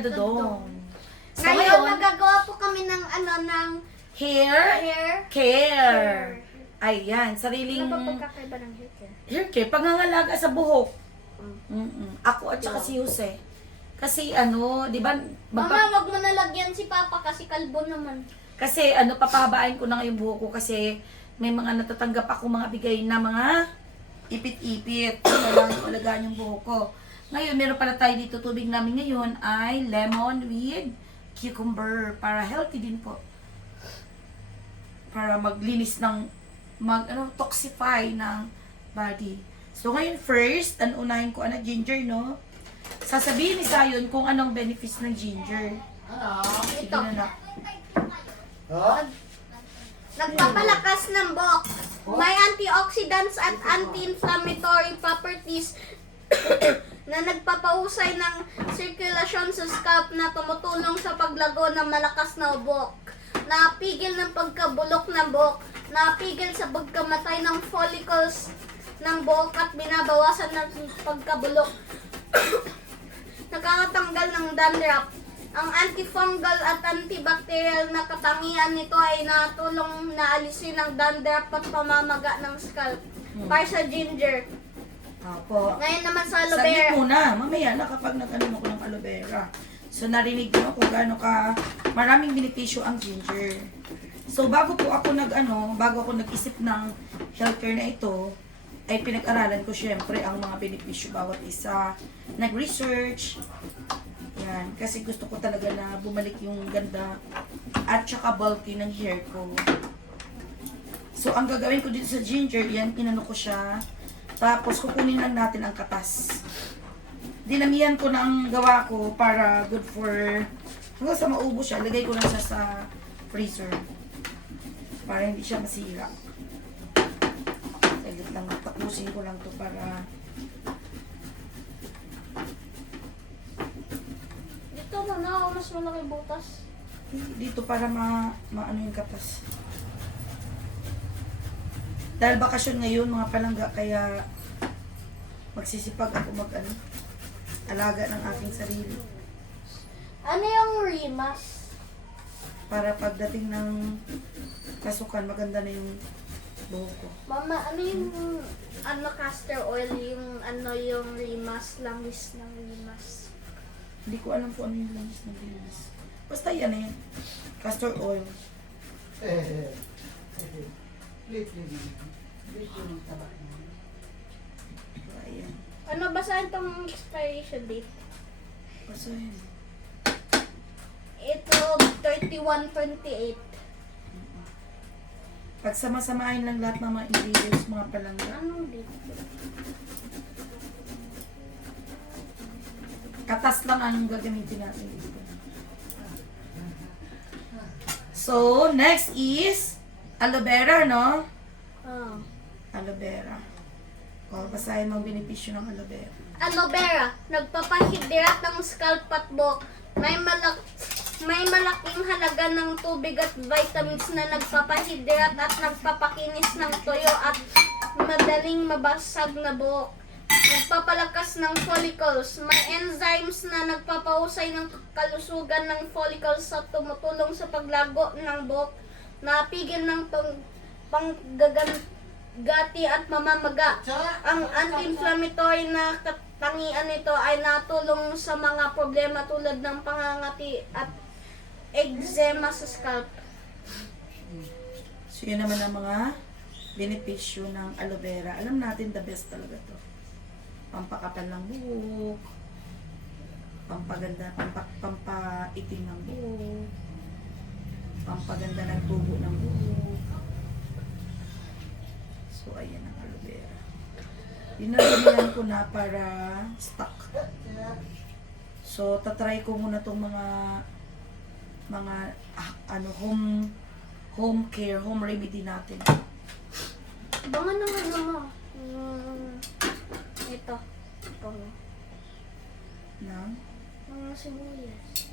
Kadodong. So, Ngayon, magagawa po kami ng ng hair care. Ayan, sariling Ano ba pagkakaiba ng hair care? hair care, pangangalaga sa buhok. Ako at saka si Jose. Kasi di ba, Mama, wag mo nalagyan si Papa kasi kalbo naman. kasi papahabain ko na ngayon buhok ko kasi may mga natatanggap ako mga bigay na mga ipit-ipit. Kailangan ko alagaan yung buhok ko. Ngayon, meron pala tayo dito, tubig namin ngayon ay lemon with cucumber para healthy din po. Para maglinis ng toxify ng body. So ngayon first, unahin ko ginger, no? Sasabihin ni Sayon kung anong benefits ng ginger. Sige Ito. na. Nagpapalakas ng buhok. May antioxidants at anti-inflammatory properties na nagpapahusay ng sirkulasyon sa scalp na tumutulong sa paglago ng malakas na buhok. Napigil ng pagkabulok ng buhok, napigil sa pagkamatay ng follicles ng buhok at binabawasan ng pagkabulok. Nakakatanggal ng dandruff. Ang antifungal at antibacterial na katangian nito ay natulong na alisin ang dandruff at pamamaga ng scalp. Para sa ginger. Opo. Ngayon naman sa aloe Saglit vera. muna, mamaya na kapag nag-ano ako ng aloe vera. So narinig mo kung gaano maraming benepisyo ang ginger. So bago ako nag-isip ng healthcare na ito, ay pinag-aralan ko syempre ang mga benepisyo bawat isa. Nag-research. Yan, kasi gusto ko talaga na bumalik yung ganda at saka bulky ng hair ko. So ang gagawin ko dito sa ginger, yan, inano ko siya. Tapos kukunin lang natin ang katas. Dinamihan ko na ang gawa ko para good for hanggang sa maubos siya. Lagay ko lang siya sa freezer para hindi siya masira. Saglit lang, tapusin ko lang to para Dito mo na, mas malaki butas. dito para maano yung katas. Dahil bakasyon ngayon mga palangga, kaya magsisipag ako alaga ng aking sarili. Ano yung rimas? Para pagdating ng pasukan, maganda na yung buhok ko. Mama, ano yung castor oil, yung rimas, langis ng rimas? Hindi ko alam kung ano yung langis ng bilis. Basta yan castor oil. Ayan. Ano, basahin tong expiration date? Basta yan. Ito, 31/28. Pag sama-samahin lang lahat ng mga ingredients, mga palangga. Anong date? Katas lang ang gagamitin natin dito. So, next is aloe vera, no? Oh. Aloe vera. O, basahin mo ang benepisyo ng aloe vera. Aloe vera, nagpapahidrat ng scalp at buhok. May malaking halaga ng tubig at vitamins na nagpapahidrat at nagpapakinis ng tuyo at madaling mabasag na buhok. Nagpapalakas ng follicles. May enzymes na nagpapahusay ng kalusugan ng follicles at tumutulong sa paglago ng buhok. Napigil ng panggagati at mamamaga. Ang anti-inflammatory na katangian nito ay natulong sa mga problema tulad ng pangangati at eczema sa scalp. So, yun naman ang mga benepisyo ng aloe vera. Alam natin, the best talaga to. Pampakapal ng buhok, pampaganda, pampaitim ng buhok, pampaganda ng tubo ng buhok. So, ayan ang aloe vera. Dinadamihan ko na para stock. So, tatry ko muna tong mga home care, home remedy natin. Bangan naman mo. Ito. Na? Mga sibuyas.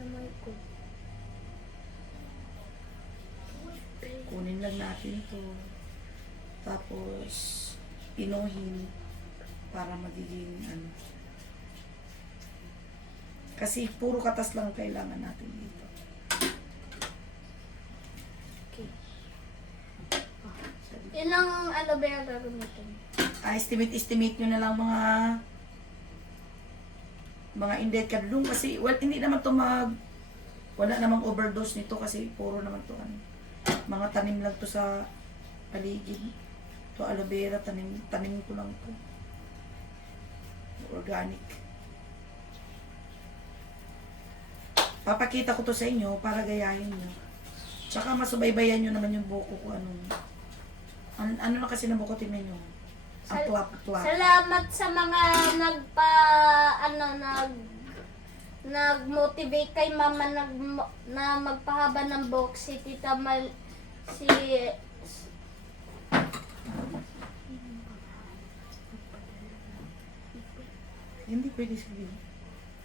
Namay ko. Kunin lang natin to. Tapos, inuhin para magiging Kasi puro katas lang kailangan natin dito. Okay. Ilang aloe vera gagamitin? Estimate nyo na lang mga indeed kadlong kasi hindi naman to wala namang overdose nito kasi puro naman to mga tanim lang to sa paligid. To aloe vera, tanim ko lang to. Organic. Papakita ko to sa inyo para gayahin nyo. Tsaka masubaybayan nyo naman yung buko ko ano na kasi na buko, tingnan nyo. Ang tuwap-tuwap. Salamat sa mga nag-motivate kay mama na magpahaba ng buhok. Si Tita Hindi pwede sabihin.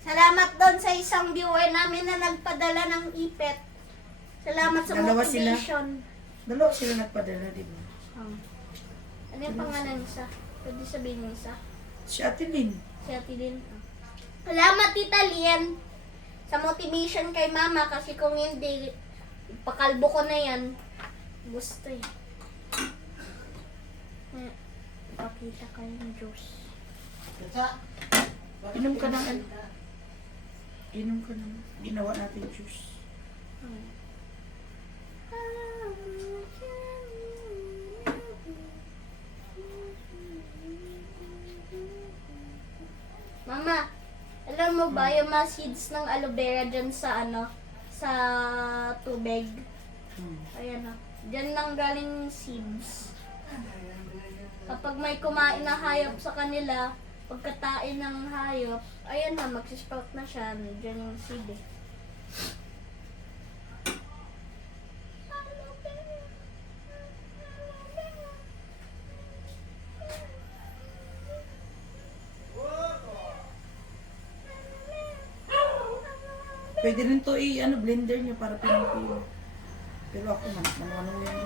Salamat doon sa isang viewer namin na nagpadala ng ipet. Salamat sa Dalawa sila. motivation. Dalawa sila nagpadala, di ba? Ano yung pangalan isa? Pwede sabihin yung isa? Si Ate Lynn. Si Ate Lynn. Salamat, Tita Lynn, sa motivation kay Mama kasi kung hindi, pakalbo ko na yan. Gusto eh. Pakita kayo ng juice. Inom ka ng Inom ka ng ginawa natin juice. Mama, alam mo ba yung mga seeds ng aloe vera dyan sa sa tubig? Ayan o. Dyan lang galing seeds. Kapag may kumain na hayop sa kanila, pagkatain ng hayop, ayan na, magsisprout na siya. Dyan yung seed eh. Pwede rin to blender nyo para pinipilo. Pero ako ano yan.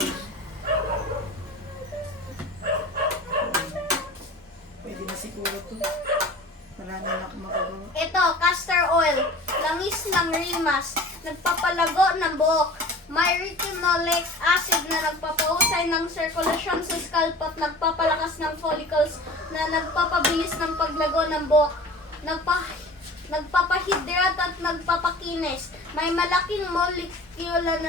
Pwede na siguro to. Marami na ako magagawa. Ito, castor oil. Langis ng rimas. Nagpapalago ng buhok. May retinoic acid na nagpapahusay ng sirkulasyon sa scalp at nagpapalakas ng follicles na nagpapabilis ng paglago ng buhok. Nagpapahidrat at nagpapakinis. May malaking molekula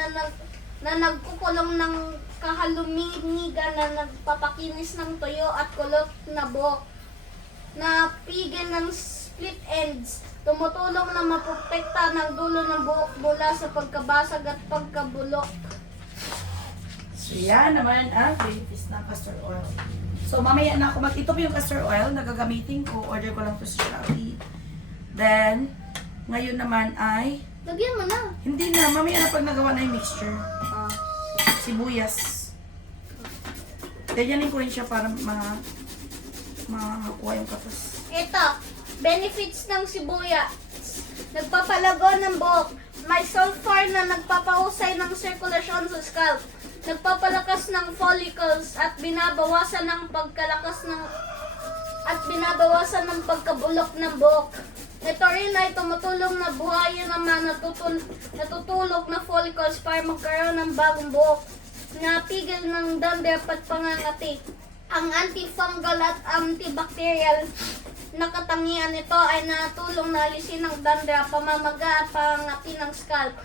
na nagkukulong ng kahaluminigan na nagpapakinis ng tuyo at kulot na buhok. Napigil ng split ends. Tumutulong na maprotekta ng dulo ng buhok mula sa pagkabasag at pagkabulok. So yan naman ang benefits ng castor oil. So mamaya na ako ito po yung castor oil na gagamitin ko. Order ko lang to sa Shopee. Then, ngayon naman ay Lagyan mo na. hindi na, mamaya na pag nagawa na yung mixture. Sibuyas. Ganyanin ko rin siya para makakuha yung katas. Ito, benefits ng sibuyas. Nagpapalago ng buhok. May sulfur na nagpapahusay ng sirkulasyon sa scalp. Nagpapalakas ng follicles at binabawasan ng pagkabulok ng buhok. Ito rin ay tumutulong na buhayin ang mga natutulog na follicles para magkaroon ng bagong buhok. Napigil ng dandruff at pangangati. Ang antifungal at antibacterial na katangian nito ay natulong na alisin ng dandruff, pamamaga at pangangati ng scalp.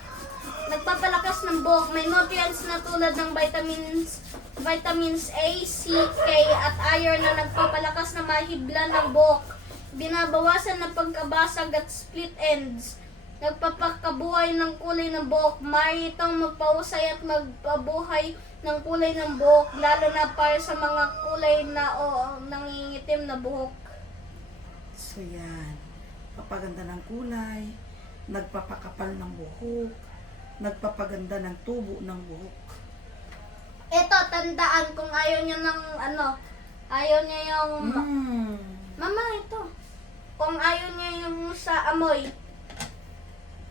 Nagpapalakas ng buhok. May nutrients na tulad ng vitamins A, C, K at iron na nagpapalakas ng mahibla ng buhok. Binabawasan ng pagkabasag at split ends. Nagpapakabuhay ng kulay ng buhok. Maaari itong magpahusay at magpabuhay ng kulay ng buhok, lalo na para sa mga kulay na nangingitim na buhok. So yan. Papaganda ng kulay, nagpapakapal ng buhok, nagpapaganda ng tubo ng buhok. Ito, tandaan kung ayaw niya ng ayaw niya yung... Mama, ito. Kung ayaw niya yung sa amoy,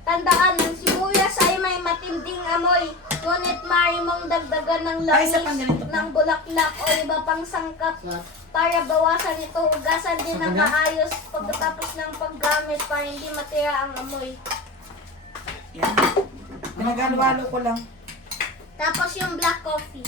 tandaan, ang sibuyas ay may matinding amoy. Ngunit maaari mong dagdagan ng Ay, isa langis pang ganito pa. ng bulaklak o iba pang sangkap para bawasan ito. Hugasan din ng Saan na? maayos pagkatapos ng paggamit para hindi matira ang amoy. Yan. Pinagalo-halo ko lang. Tapos yung black coffee.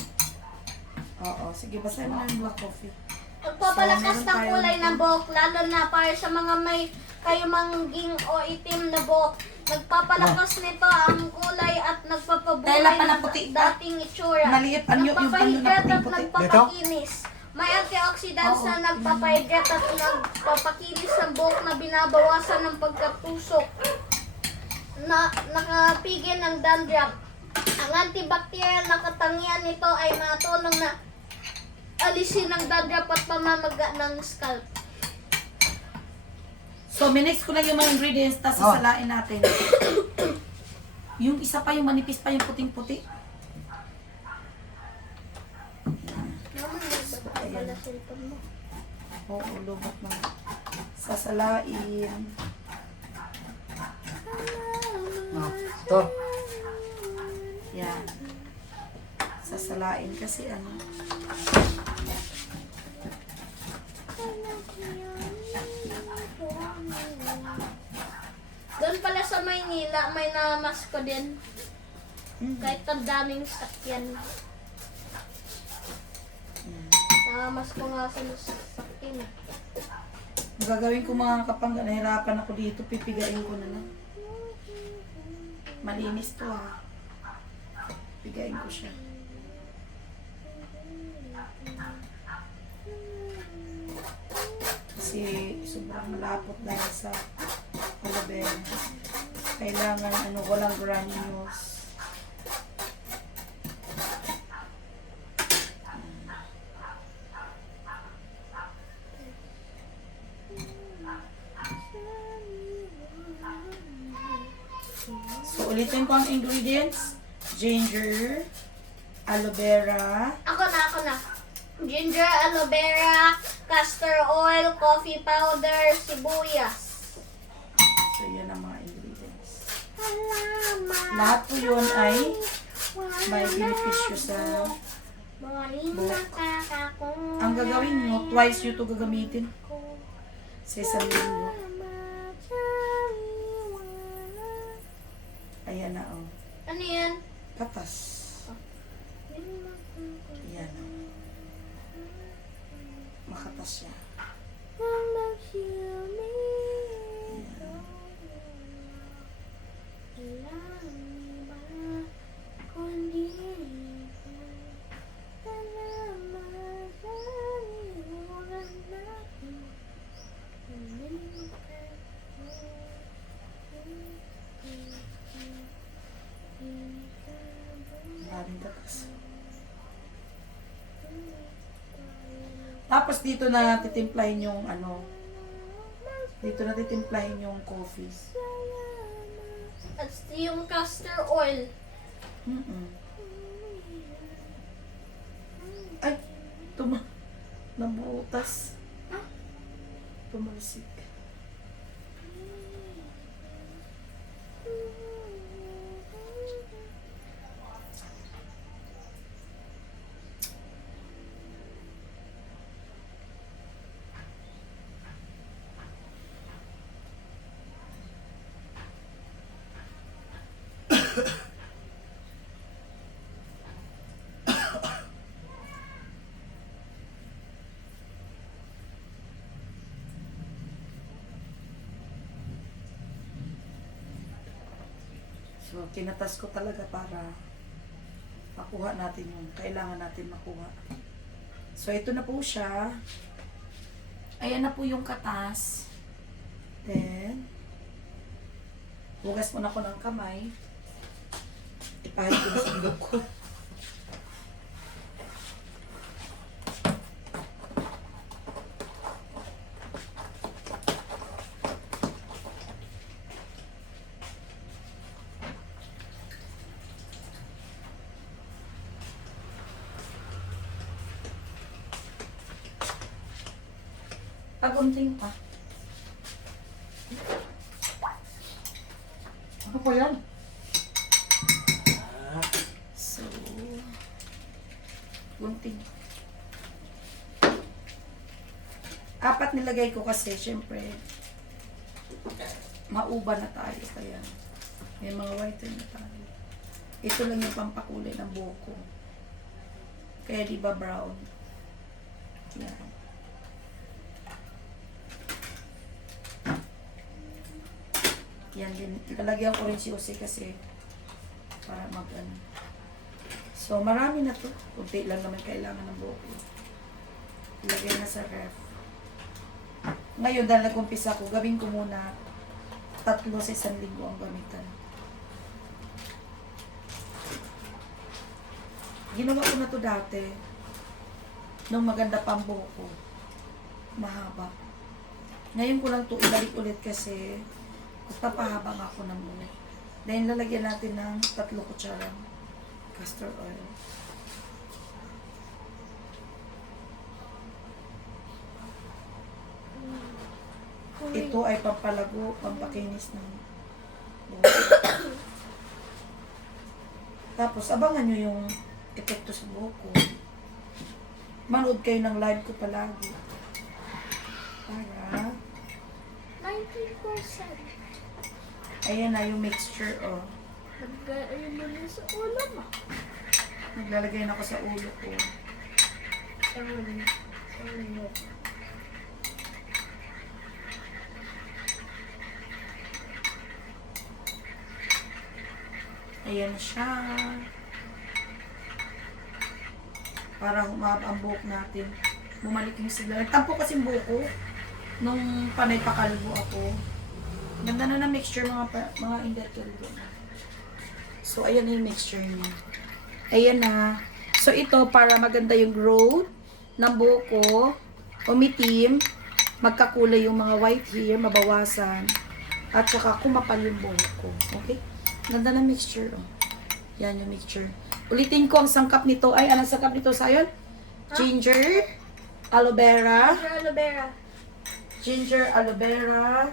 Oo, sige, basahin mo na yung black coffee. Nagpapalakas So, meron ng tayo kulay nito. ng buhok, lalo na para sa mga may kayumangging o itim na buhok. Nagpapalakas nito ang kulay at nagpapabuhay Tela pala ng puti ba? dating itsura. Maliit, anyo, yung panyo na Nagpapahidrat at puting-puti. nagpapakinis. May antioxidants Oo. na nagpapahidrat at nagpapakinis ng buhok na binabawasan ng pagkatusok. Nakapigil ng dandruff. Ang antibacterial na katangian nito ay matulong na alisin ang dandruff at pamamaga ng scalp. So, minix ko lang yung mga ingredients, tapos Oh. sasalain natin. Yung isa pa, yung manipis pa, yung puting-puti. Wala cellphone mo. Oo, lubat na. Sasalain. Ito. Yan. Sasalain kasi ano. Doon pala sa Maynila, may namas ko din. Kahit ang daming sakyan. Namas ko nga sa sakyan. Ang gagawin ko mga kapangga, nahirapan ako dito, pipigain ko na lang. Malinis to ha. Pigain ko siya. Kasi sobrang malapot dahil sa aloe vera. Kailangan ano, walang granules. So, ulitin ko ang ingredients. Ginger, aloe vera, Ako na. Ginger, aloe vera, castor oil, coffee powder, sibuyas. so yan ang mga ingredients. Lahat po yun ay may benepisyo sa Mga lima kakakong ang gagawin nyo, twice nyo ito gagamitin sa isang linggo. Ayan na oh. Ano yan? Katas. Ayan oh. Makatas siya. Maraming katas. Tapos dito na titimplahin yung ano. Dito na titimplahin yung coffees. At yung castor oil. Mm-mm. Ay, nabutas. Tumalsik. So, kinatas ko talaga para makuha natin yung kailangan natin makuha. So, ito na po siya. Ayan na po yung katas. Then, hugas muna ko ng kamay. Ipahid ko na sa ilog ko. Pagunting pa. Ano po yan? So, gunting. Apat nilagay ko kasi, syempre, mauba na tayo. Kaya, may mga whiter na tayo. Ito lang yung pampakulay ng buhok ko. Kaya di ba brown? Yan. Yan din. Ilalagyan ko rin si Jose kasi para mag-ano. So, marami na to. Kunti lang naman kailangan ng buhok ko. Ilagay na sa ref. Ngayon, dahil nag-umpisa ko, gawin ko muna 3 sa isang linggo ang gamitan. Ginawa ko na to dati. Nung maganda pa ang buhok ko. Mahaba. Ngayon ko lang to ibalik ulit kasi magpapahaba nga ako ng buhok. Then, lalagyan natin ng 3 kutsarang castor oil. Ito ay pampalago, pampakinis ng buhok. Tapos, abangan nyo yung epekto sa buhok ko. Manood kayo ng live ko palagi. Para, 90%. ayan na yung mixture, oh. Ayun mo na sa ulo mo. Naglalagay na ako sa ulo ko. Ayan siya. Para humaba ang buhok natin. Bumalik yung sigla. Nagtampo kasi yung buhok ko. Nung panay pakalbo ako. Ganda na na mixture mga invertebrate doon. So, ayan na yung mixture niya. Ayan na. So, ito para maganda yung growth ng buhok ko. Umitim. Magkakulay yung mga white hair. Mabawasan. At saka kumapal yung buhok ko. Okay? Ganda na mixture. Oh. Yan yung mixture. Ulitin ko ang sangkap nito. Ay, anong sangkap nito, Sayon? Ginger, aloe vera, Aloe vera. ginger, aloe vera,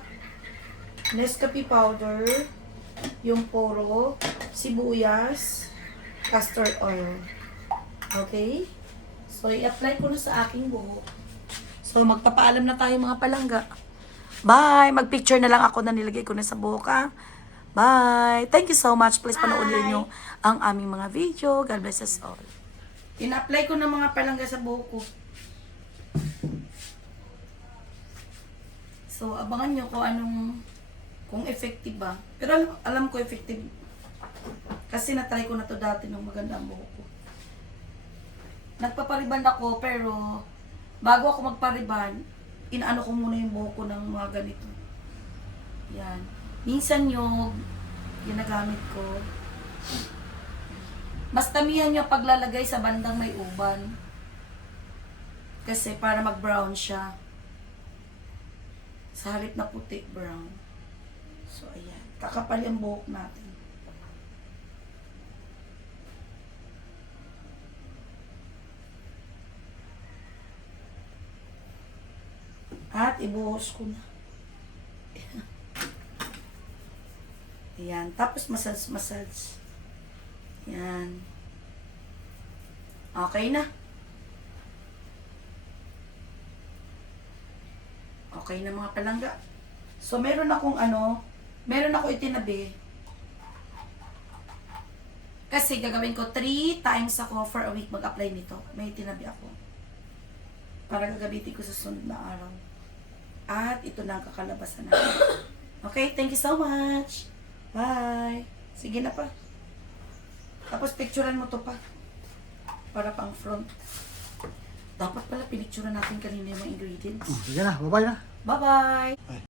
Nescafe powder, yung poro, sibuyas, castor oil. Okay? So, i-apply ko na sa aking buhok. So, magpapaalam na tayo mga palangga. Bye! Mag-picture na lang ako na nilagay ko na sa buhok, ha? Bye! Thank you so much. Please panoorin nyo ang aming mga video. God bless us all. In-apply ko na mga palangga sa buhok ko. So, abangan nyo kung effective ba. Pero alam ko effective. Kasi na-try ko na to dati nung maganda ang buhok ko. Nagpapariban ako, pero bago ako magpariban, inaano ko muna yung buhok ko ng mga ganito. Yan. Minsan yung ginagamit ko. Mas tamihan nyo paglalagay sa bandang may uban. Kasi para mag-brown siya. Sa halip na puti, brown. So, ayan. Kakapal yung buhok natin. At ibuhos ko na. Ayan. Tapos massage. Ayan. Okay na. Okay na mga palangga. So, meron ako itinabi. Kasi gagawin ko 3 times ako for a week mag-apply nito. May itinabi ako. Para gagamitin ko sa sunod na araw. At ito na ang kakalabasan natin. Okay, thank you so much. Bye. Sige na pa. Tapos picturean mo to pa. Para pang front. Dapat pala pinicturean natin kanina yung mga ingredients. Sige na, bye-bye na. Bye-bye.